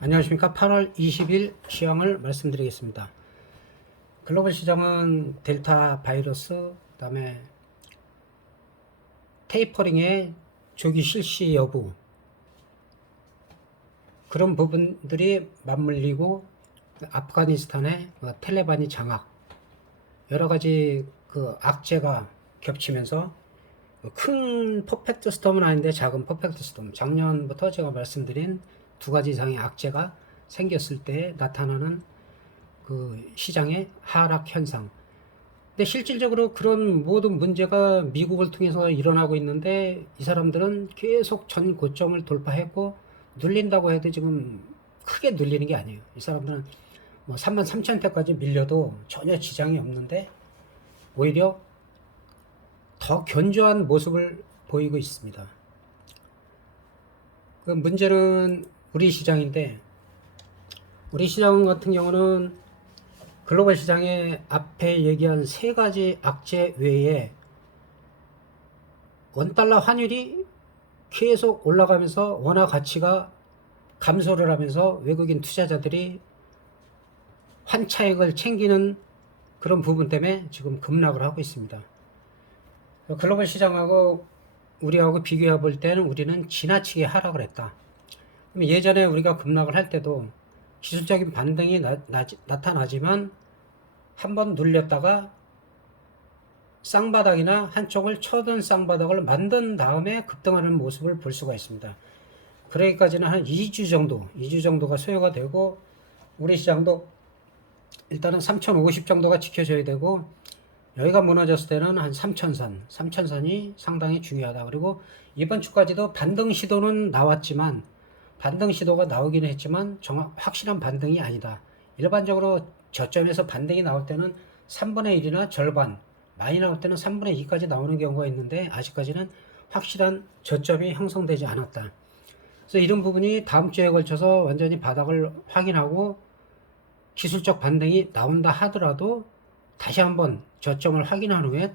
안녕하십니까. 8월 20일 시황을 말씀드리겠습니다. 글로벌 시장은 델타 바이러스, 그 다음에 테이퍼링의 조기 실시 여부, 그런 부분들이 맞물리고 아프가니스탄의 텔레반이 장악, 여러 가지 악재가 겹치면서 큰 퍼펙트 스톰은 아닌데 작은 퍼펙트 스톰, 작년부터 제가 말씀드린 두 가지 이상의 악재가 생겼을 때 나타나는 그 시장의 하락 현상. 근데 실질적으로 그런 모든 문제가 미국을 통해서 일어나고 있는데 이 사람들은 계속 전 고점을 돌파했고 눌린다고 해도 지금 크게 눌리는 게 아니에요. 이 사람들은 뭐 33,000대까지 밀려도 전혀 지장이 없는데 오히려 더 견조한 모습을 보이고 있습니다. 그 문제는 우리 시장인데, 우리 시장 같은 경우는 글로벌 시장의 앞에 얘기한 세 가지 악재 외에 원달러 환율이 계속 올라가면서 원화 가치가 감소를 하면서 외국인 투자자들이 환차익을 챙기는 그런 부분 때문에 지금 급락을 하고 있습니다. 글로벌 시장하고 우리하고 비교해 볼 때는 우리는 지나치게 하락을 했다. 예전에 우리가 급락을 할 때도 기술적인 반등이 나타나지만 한번 눌렸다가 쌍바닥이나 한쪽을 쳐든 쌍바닥을 만든 다음에 급등하는 모습을 볼 수가 있습니다. 그러기까지는 한 2주 정도가 소요가 되고, 우리 시장도 일단은 3050 정도가 지켜져야 되고, 여기가 무너졌을 때는 한 3000선이 상당히 중요하다. 그리고 이번 주까지도 반등 시도는 나왔지만, 반등 시도가 나오기는 했지만 확실한 반등이 아니다. 일반적으로 저점에서 반등이 나올 때는 3분의 1이나 절반, 많이 나올 때는 3분의 2까지 나오는 경우가 있는데 아직까지는 확실한 저점이 형성되지 않았다. 그래서 이런 부분이 다음 주에 걸쳐서 완전히 바닥을 확인하고 기술적 반등이 나온다 하더라도 다시 한번 저점을 확인한 후에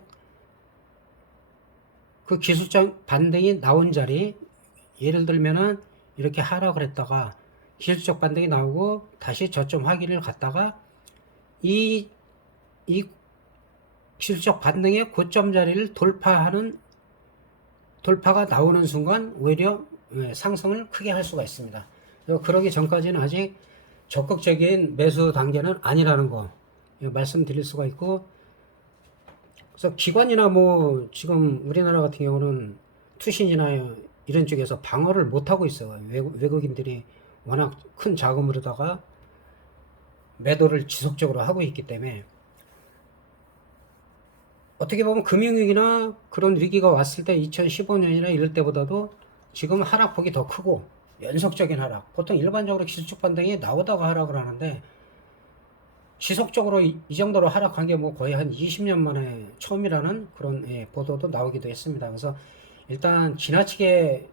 그 기술적 반등이 나온 자리, 예를 들면은 이렇게 하락을 했다가 기술적 반등이 나오고 다시 저점 확인을 갔다가 이 기술적 반등의 고점 자리를 돌파가 나오는 순간 오히려 상승을 크게 할 수가 있습니다. 그러기 전까지는 아직 적극적인 매수 단계는 아니라는 거 말씀드릴 수가 있고, 그래서 기관이나 뭐 지금 우리나라 같은 경우는 투신이나 이런 쪽에서 방어를 못하고 있어요. 외국인들이 워낙 큰 자금으로다가 매도를 지속적으로 하고 있기 때문에, 어떻게 보면 금융위기나 그런 위기가 왔을 때 2015년이나 이럴 때보다도 지금 하락폭이 더 크고 연속적인 하락, 보통 일반적으로 기술적 반등이 나오다가 하락을 하는데 지속적으로 이 정도로 하락한 게 뭐 거의 한 20년 만에 처음이라는 그런 보도도 나오기도 했습니다. 그래서 일단 지나치게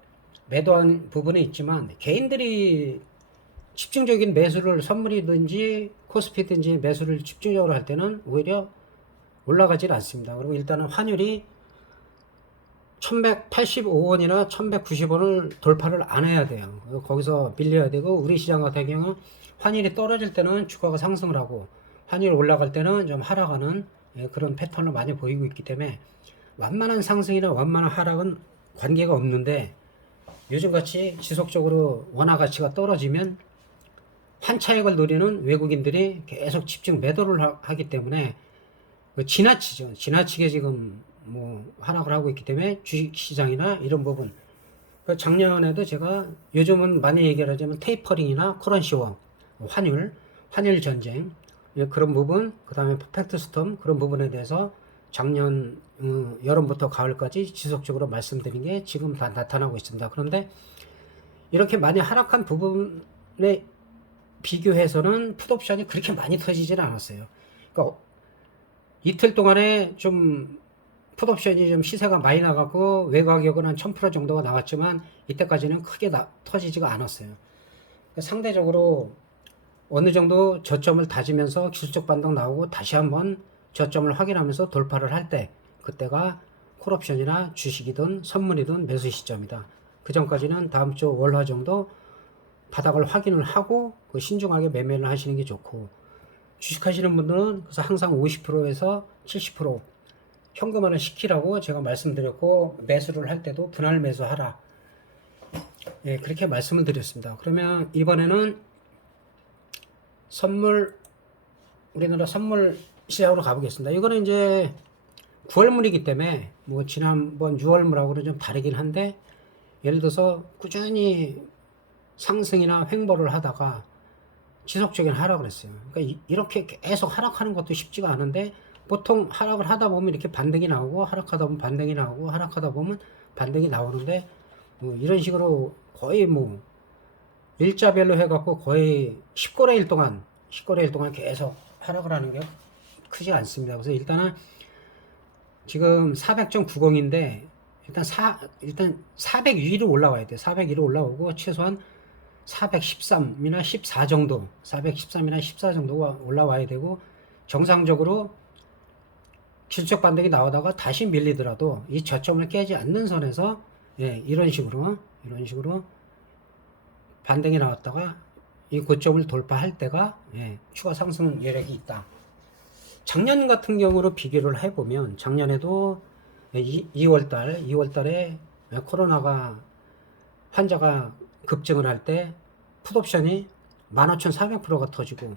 매도한 부분이 있지만 개인들이 집중적인 매수를, 선물이든지 코스피든지 매수를 집중적으로 할 때는 오히려 올라가질 않습니다. 그리고 일단은 환율이 1185원이나 1190원을 돌파를 안 해야 돼요. 거기서 밀려야 되고, 우리 시장 같은 경우 환율이 떨어질 때는 주가가 상승을 하고 환율이 올라갈 때는 좀 하락하는 그런 패턴을 많이 보이고 있기 때문에 완만한 상승이나 완만한 하락은 관계가 없는데, 요즘같이 지속적으로 원화 가치가 떨어지면 환차익을 노리는 외국인들이 계속 집중 매도를 하기 때문에 지나치게 지금 뭐 하락을 하고 있기 때문에 주식시장이나 이런 부분, 작년에도 제가 요즘은 많이 얘기를 하자면 테이퍼링이나 커런시워, 환율 전쟁, 그런 부분, 그 다음에 퍼펙트 스톰, 그런 부분에 대해서 작년 여름부터 가을까지 지속적으로 말씀드린 게 지금 다 나타나고 있습니다. 그런데 이렇게 많이 하락한 부분에 비교해서는 풋옵션이 그렇게 많이 터지지는 않았어요. 그러니까 이틀 동안에 좀 풋옵션이 좀 시세가 많이 나가고 외가격은 한 1000% 정도가 나왔지만 이때까지는 크게 터지지가 않았어요. 그러니까 상대적으로 어느 정도 저점을 다지면서 기술적 반등 나오고 다시 한번 저점을 확인하면서 돌파를 할 때, 그때가 콜옵션이나 주식이든 선물이든 매수 시점이다. 그 전까지는 다음 주 월화 정도 바닥을 확인을 하고 그 신중하게 매매를 하시는 게 좋고, 주식하시는 분들은 그래서 항상 50%에서 70% 현금화를 시키라고 제가 말씀드렸고, 매수를 할 때도 분할 매수하라. 예, 그렇게 말씀을 드렸습니다. 그러면 이번에는 우리나라 선물 시장으로 가보겠습니다. 이거는 이제 9월물이기 때문에 뭐 지난번 6월물하고는 좀 다르긴 한데, 예를 들어서 꾸준히 상승이나 횡보를 하다가 지속적인 하락을 했어요. 그러니까 이렇게 계속 하락하는 것도 쉽지가 않은데, 보통 하락을 하다 보면 이렇게 반등이 나오고, 하락하다 보면 반등이 나오고, 하락하다 보면 반등이 나오는데, 뭐 이런 식으로 거의 뭐 일자별로 해갖고 거의 10거래일 동안 계속 하락을 하는 게 크지 않습니다. 그래서 일단은 지금 400.90인데, 일단 400 위로 올라와야 돼요. 400 위로 올라오고, 최소한 413이나 14 정도, 413이나 14 정도가 올라와야 되고, 정상적으로 기술적 반등이 나오다가 다시 밀리더라도 이 저점을 깨지 않는 선에서, 예, 이런 식으로 반등이 나왔다가 이 고점을 돌파할 때가, 예, 추가 상승 여력이 있다. 작년 같은 경우로 비교를 해보면, 작년에도 2월달에 코로나가 환자가 급증을 할 때 풋옵션이 15,400%가 터지고,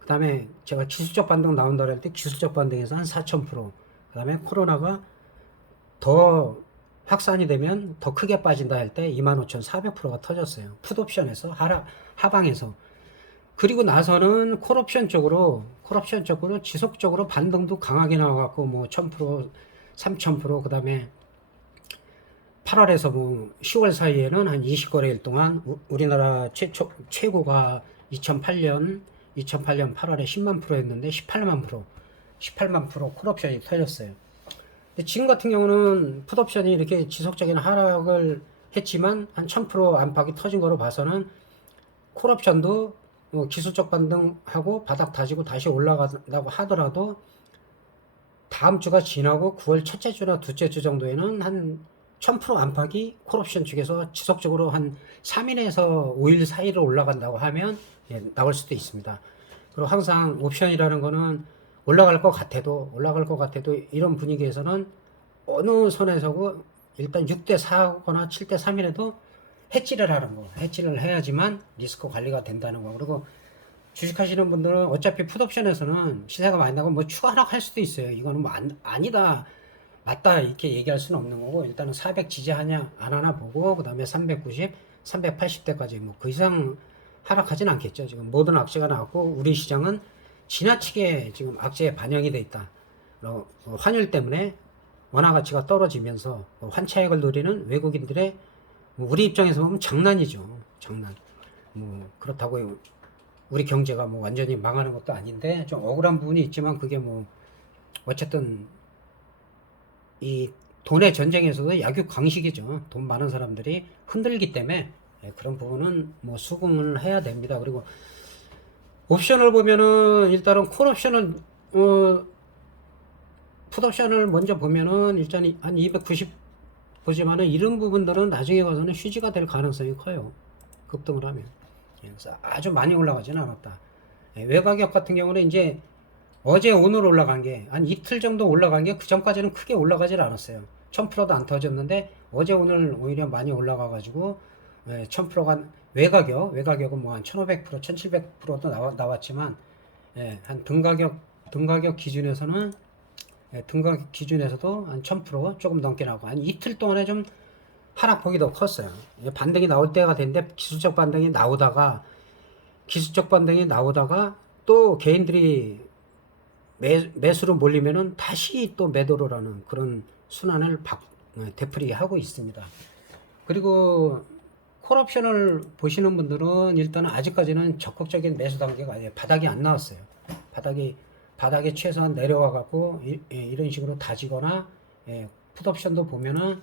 그 다음에 제가 기술적 반등 나온다 할 때 기술적 반등에서 한 4,000%, 그 다음에 코로나가 더 확산이 되면 더 크게 빠진다 할 때 25,400%가 터졌어요. 풋옵션에서 하방에서. 그리고 나서는 콜옵션 쪽으로 지속적으로 반등도 강하게 나와갖고 뭐 1000%, 3000%, 그 다음에 8월에서 뭐 10월 사이에는 한 20거래일 동안 우리나라 최고가 2008년 8월에 10만 프로였는데 18만 프로 콜옵션이 터졌어요. 근데 지금 같은 경우는 풋옵션이 이렇게 지속적인 하락을 했지만 한 1000% 안팎이 터진 거로 봐서는 콜옵션도 뭐 기술적 반등하고 바닥 다지고 다시 올라간다고 하더라도 다음 주가 지나고 9월 첫째 주나 둘째 주 정도에는 한 1000% 안팎이 콜옵션 쪽에서 지속적으로 한 3일에서 5일 사이로 올라간다고 하면, 예, 나올 수도 있습니다. 그리고 항상 옵션이라는 거는 올라갈 것 같아도 이런 분위기에서는 어느 선에서고 일단 6대 4거나 7대 3이라도 해지를 해야지만 리스크 관리가 된다는 거. 그리고 주식하시는 분들은 어차피 풋옵션에서는 시세가 많이 나고 뭐 추가 하락할 수도 있어요. 이거는 뭐 아니다, 맞다 이렇게 얘기할 수는 없는 거고, 일단은 400 지지하냐 안 하나 보고, 그 다음에 390, 380대까지 뭐 그 이상 하락하진 않겠죠. 지금 모든 악재가 나왔고, 우리 시장은 지나치게 지금 악재에 반영이 돼 있다. 환율 때문에 원화 가치가 떨어지면서 환차익을 노리는 외국인들의, 우리 입장에서 보면 장난이죠. 장난. 뭐 그렇다고 우리 경제가 뭐 완전히 망하는 것도 아닌데, 좀 억울한 부분이 있지만, 그게 뭐 어쨌든 이 돈의 전쟁에서도 약육강식이죠. 돈 많은 사람들이 흔들기 때문에, 예, 그런 부분은 뭐 수긍을 해야 됩니다. 그리고 옵션을 보면은 일단은 콜옵션은 풋옵션을 먼저 보면은 일단 한 290 보지만은 이런 부분들은 나중에 가서는 휴지가 될 가능성이 커요. 급등을 하면. 예, 그래서 아주 많이 올라가지는 않았다. 예, 외가격 같은 경우는 이제 어제 오늘 올라간 게 한 이틀 정도 올라간 게 그 전까지는 크게 올라가질 않았어요. 1000%도 안 터졌는데 어제 오늘 오히려 많이 올라가 가지고, 예, 1000%가 외가격은 뭐 한 1500%, 1700%도 나왔지만, 예, 한 등가격 기준에서는, 예, 등가격 기준에서도 한 1000% 조금 넘게 나오고, 한 이틀 동안에 좀 하락폭이 더 컸어요. 예, 반등이 나올 때가 됐는데 기술적 반등이 나오다가 또 개인들이 매수로 몰리면은 다시 또 매도를 하는 그런 순환을 되풀이하고 있습니다. 그리고 콜옵션을 보시는 분들은 일단 아직까지는 적극적인 매수 단계가 아니에요. 바닥이 안 나왔어요. 바닥에 최소한 내려와 갖고 이런 식으로 다지거나, 예, 풋옵션도 보면은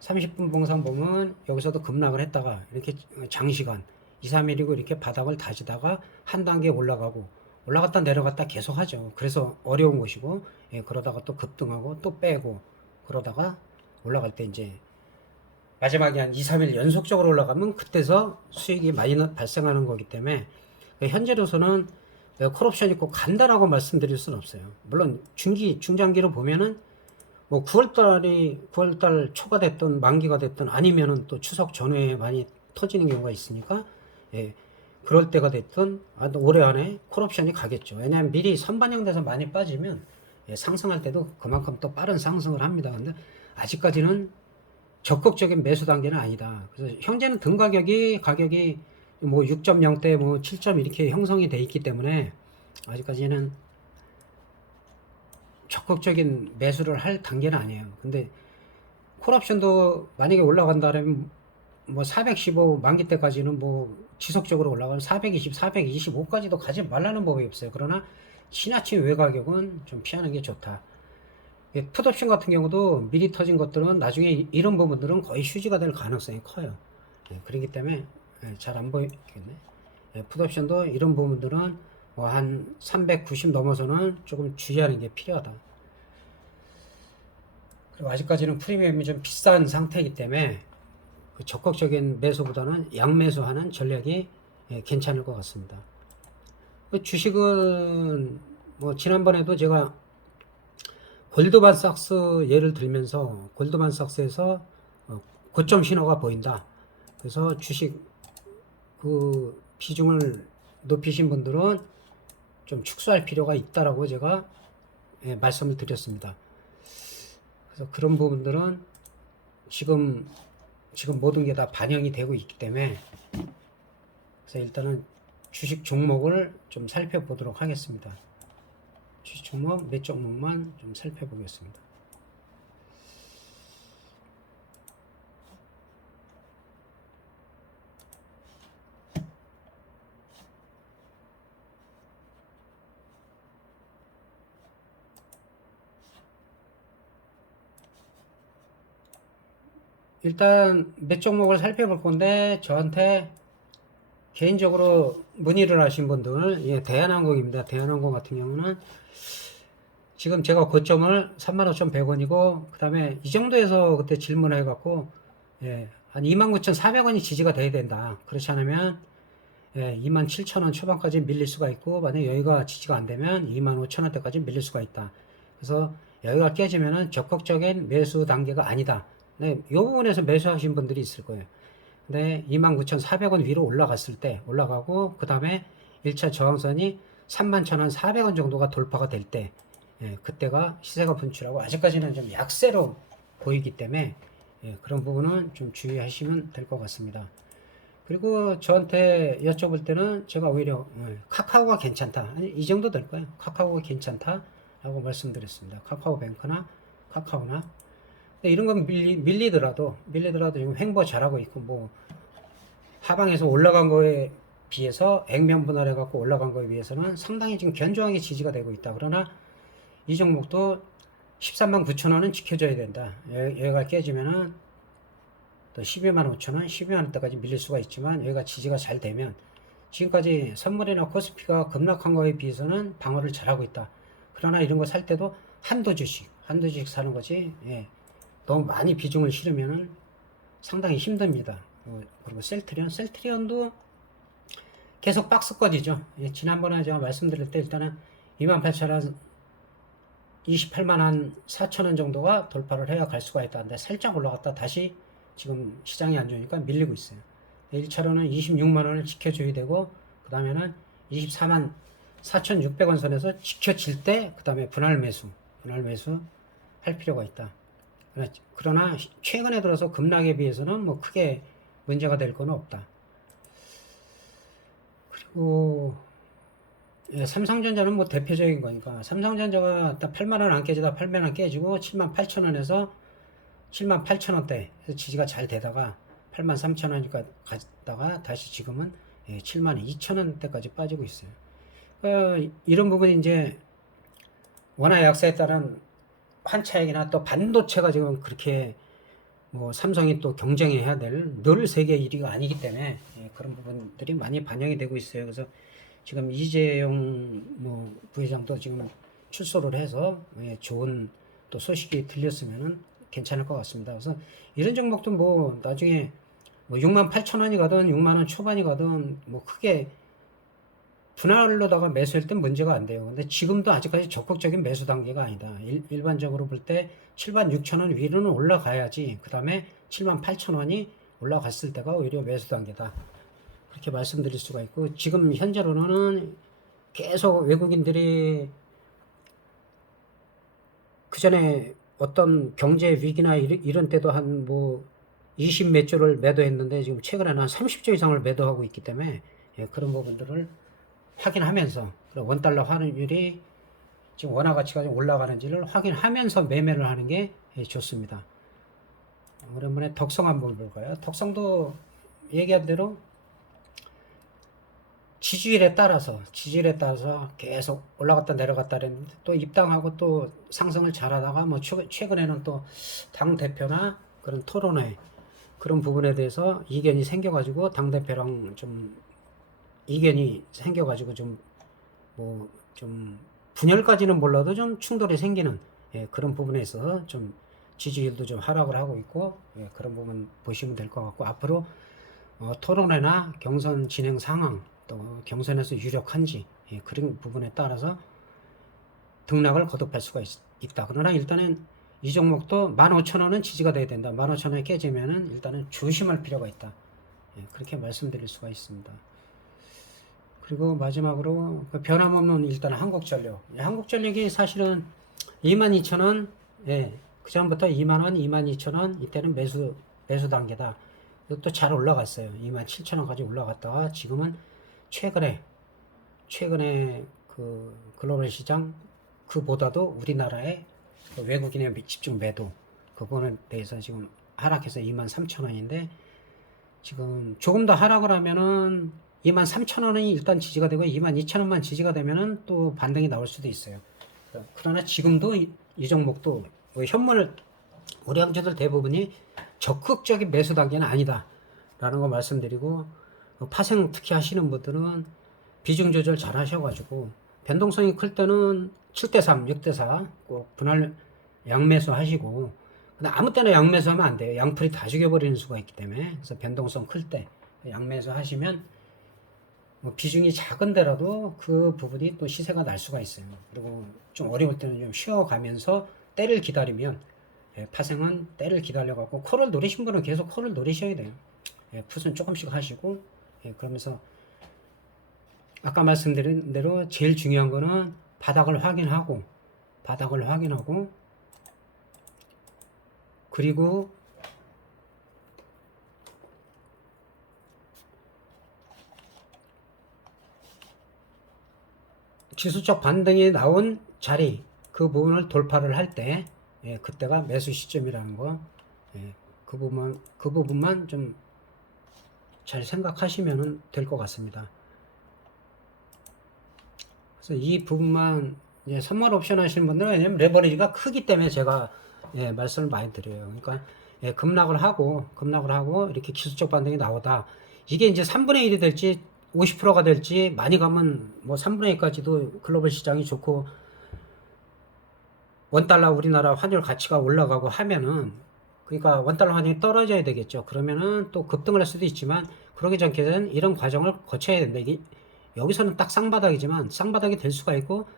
30분 봉상 보면 여기서도 급락을 했다가 이렇게 장시간 2, 3일이고 이렇게 바닥을 다지다가 한 단계 올라갔다 내려갔다 계속 하죠. 그래서 어려운 것이고, 예, 그러다가 또 급등하고 또 빼고 그러다가 올라갈 때 이제 마지막에 한 2, 3일 연속적으로 올라가면 그때서 수익이 많이 발생하는 거기 때문에 현재로서는 콜옵션이 꼭 간다라고 말씀드릴 수는 없어요. 물론 중장기로 보면은 뭐 9월달 초가 됐든 만기가 됐든 아니면은 또 추석 전후에 많이 터지는 경우가 있으니까 예, 그럴 때가 됐든 올해 안에 콜옵션이 가겠죠. 왜냐하면 미리 선반영돼서 많이 빠지면 상승할 때도 그만큼 또 빠른 상승을 합니다. 근데 아직까지는 적극적인 매수 단계는 아니다. 그래서 현재는 등 가격이 뭐 6.0대 뭐 7점 이렇게 형성이 돼 있기 때문에 아직까지는 적극적인 매수를 할 단계는 아니에요. 근데 콜옵션도 만약에 올라간다면 뭐 415 만기 때까지는 뭐 지속적으로 올라가면 420, 425까지도 가지 말라는 법이 없어요. 그러나 지나친 외가격은 좀 피하는 게 좋다. 풋옵션 같은 경우도 미리 터진 것들은 나중에 이런 부분들은 거의 휴지가 될 가능성이 커요. 그렇기 때문에 잘 안 보이겠네. 풋옵션도 이런 부분들은 뭐 한 390 넘어서는 조금 주의하는 게 필요하다. 그리고 아직까지는 프리미엄이 좀 비싼 상태이기 때문에 그 적극적인 매수보다는 양매수하는 전략이 괜찮을 것 같습니다. 그 주식은 뭐 지난번에도 제가 골드만삭스 예를 들면서 골드만삭스에서 고점 신호가 보인다. 그래서 주식 그 비중을 높이신 분들은 좀 축소할 필요가 있다라고 제가 말씀을 드렸습니다. 그래서 그런 부분들은 지금 모든 게 다 반영이 되고 있기 때문에 그래서 일단은 주식 종목을 좀 살펴보도록 하겠습니다. 주식 종목 몇 종목만 좀 살펴보겠습니다. 일단 몇 종목을 살펴볼 건데 저한테 개인적으로 문의를 하신 분들 대한항공입니다. 대한항공 같은 경우는 지금 제가 고점을 35,100원이고 그 다음에 이 정도에서 그때 질문을 해갖고 한 29,400원이 지지가 돼야 된다. 그렇지 않으면 27,000원 초반까지 밀릴 수가 있고 만약 여기가 지지가 안 되면 25,000원대까지 밀릴 수가 있다. 그래서 여기가 깨지면은 적극적인 매수 단계가 아니다. 이 부분에서 매수하신 분들이 있을 거예요. 근데 29,400원 위로 올라갔을 때 올라가고 그 다음에 1차 저항선이 31,400원 정도가 돌파가 될 때 그때가 시세가 분출하고 아직까지는 좀 약세로 보이기 때문에 그런 부분은 좀 주의하시면 될 것 같습니다. 그리고 저한테 여쭤볼 때는 제가 오히려 카카오가 괜찮다. 아니, 이 정도 될 거예요. 카카오가 괜찮다 라고 말씀드렸습니다. 카카오뱅크나 카카오나 근데 이런 건 밀리더라도 지금 횡보 잘하고 있고 뭐 하방에서 올라간 거에 비해서 액면 분할해 갖고 올라간 거에 비해서는 상당히 지금 견조하게 지지가 되고 있다. 그러나 이 종목도 13만 9천 원은 지켜줘야 된다. 여기가 깨지면은 또 12만 5천 원, 12만 원대까지 밀릴 수가 있지만 여기가 지지가 잘 되면 지금까지 선물이나 코스피가 급락한 거에 비해서는 방어를 잘하고 있다. 그러나 이런 거 살 때도 한두 주씩 사는 거지. 너무 많이 비중을 실으면은 상당히 힘듭니다. 그리고 셀트리온도 계속 박스권이죠. 지난번에 제가 말씀드릴 때 일단은 28,000원 28만 한 4천원 정도가 돌파를 해야 갈 수가 있다. 근데 살짝 올라갔다 다시 지금 시장이 안 좋으니까 밀리고 있어요. 1차로는 26만원을 지켜줘야 되고 그 다음에는 24만 4,600원 선에서 지켜질 때 그 다음에 분할 매수 할 필요가 있다. 그러나 최근에 들어서 급락에 비해서는 뭐 크게 문제가 될 건 없다. 그리고 삼성전자는 뭐 대표적인 거니까 삼성전자가 8만원 안 깨지다 8만원 깨지고 78,000원에서 78,000원대 지지가 잘 되다가 83,000원이니까 갔다가 다시 지금은 72,000원대까지 빠지고 있어요. 이런 부분이 이제 원화 약세에 따른 환차익이나 또 반도체가 지금 그렇게 뭐 삼성이 또 경쟁해야 될 늘 세계 1위가 아니기 때문에 그런 부분들이 많이 반영이 되고 있어요. 그래서 지금 이재용 부회장도 지금 출소를 해서 좋은 또 소식이 들렸으면은 괜찮을 것 같습니다. 그래서 이런 종목도 뭐 나중에 뭐 68,000원이 가든 6만원 초반이 가든 뭐 크게 분할로다가 매수할 땐 문제가 안 돼요. 근데 지금도 아직까지 적극적인 매수 단계가 아니다. 일반적으로 볼 때 76,000원 위로는 올라가야지 그 다음에 78,000원이 올라갔을 때가 오히려 매수 단계다. 그렇게 말씀드릴 수가 있고, 지금 현재로는 계속 외국인들이 그 전에 어떤 경제 위기나 이런 때도 한 뭐 20 몇 조를 매도했는데 지금 최근에는 한 30조 이상을 매도하고 있기 때문에 그런 부분들을 확인하면서 원달러 환율이 지금 원화 가치가 좀 올라가는지를 확인하면서 매매를 하는 게 좋습니다. 오랜만에 덕성 한번 볼까요? 덕성도 얘기한 대로 지지율에 따라서 계속 올라갔다 내려갔다 했는데 또 입당하고 또 상승을 잘하다가 뭐 최근에는 또 당 대표나 그런 토론회 그런 부분에 대해서 이견이 생겨가지고 당 대표랑 좀 이견이 생겨가지고 좀 뭐 좀 분열까지는 몰라도 좀 충돌이 생기는 그런 부분에 있어서 좀 지지율도 좀 하락을 하고 있고 그런 부분 보시면 될 것 같고, 앞으로 토론회나 경선 진행 상황 또 경선에서 유력한지 그런 부분에 따라서 등락을 거듭할 수가 있다. 그러나 일단은 이 종목도 15,000원은 지지가 돼야 된다. 15,000원이 깨지면은 일단은 조심할 필요가 있다. 그렇게 말씀드릴 수가 있습니다. 그리고 마지막으로 변함없는 일단 한국전력. 한국전력이 사실은 22,000원, 그 전부터 2만원, 22,000원, 이때는 매수 단계다. 또 잘 올라갔어요. 27,000원까지 올라갔다가 지금은 최근에 그 글로벌 시장 그보다도 우리나라의 그 외국인의 집중 매도 그 부분에 대해서 지금 하락해서 23,000원인데, 지금 조금 더 하락을 하면은 23,000원이 일단 지지가 되고 22,000원만 지지가 되면은 또 반등이 나올 수도 있어요. 그러나 지금도 이 종목도 현물 우리 형제들 대부분이 적극적인 매수 단계는 아니다 라는 거 말씀드리고, 파생 특히 하시는 분들은 비중 조절 잘 하셔가지고 변동성이 클 때는 7대3, 6대4 꼭 분할 양매수 하시고, 근데 아무 때나 양매수 하면 안 돼요. 양풀이 다 죽여버리는 수가 있기 때문에. 그래서 변동성 클 때 양매수 하시면 뭐 비중이 작은데라도 그 부분이 또 시세가 날 수가 있어요. 그리고 좀 어려울 때는 좀 쉬어가면서 때를 기다리면, 파생은 때를 기다려갖고 콜을 노리신 분은 계속 콜을 노리셔야 돼요. 풋은 조금씩 하시고, 그러면서 아까 말씀드린 대로 제일 중요한 거는 바닥을 확인하고 그리고 지수적 반등이 나온 자리 그 부분을 돌파를 할 때 그때가 매수 시점이라는 거, 그 부분만 좀 잘 생각하시면 될 것 같습니다. 그래서 이 부분만 선물 옵션 하시는 분들은, 왜냐면 레버리지가 크기 때문에 제가 말씀을 많이 드려요. 그러니까 급락을 하고 이렇게 기술적 반등이 나오다, 이게 이제 3분의 1이 될지 50%가 될지, 많이 가면 뭐 3분의 1까지도 글로벌 시장이 좋고 원달러 우리나라 환율 가치가 올라가고 하면은, 그러니까 원달러 환율이 떨어져야 되겠죠. 그러면은 또 급등을 할 수도 있지만, 그러기 전에는 이런 과정을 거쳐야 된다. 이게 여기서는 딱 쌍바닥이지만 쌍바닥이 될 수가 있고,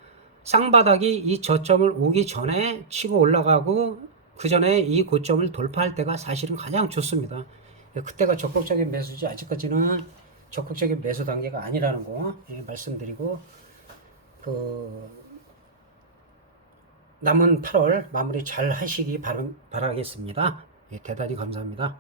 쌍바닥이 이 저점을 오기 전에 치고 올라가고 그 전에 이 고점을 돌파할 때가 사실은 가장 좋습니다. 그때가 적극적인 매수지, 아직까지는 적극적인 매수 단계가 아니라는 거 말씀드리고, 그 남은 8월 마무리 잘 하시기 바라겠습니다. 대단히 감사합니다.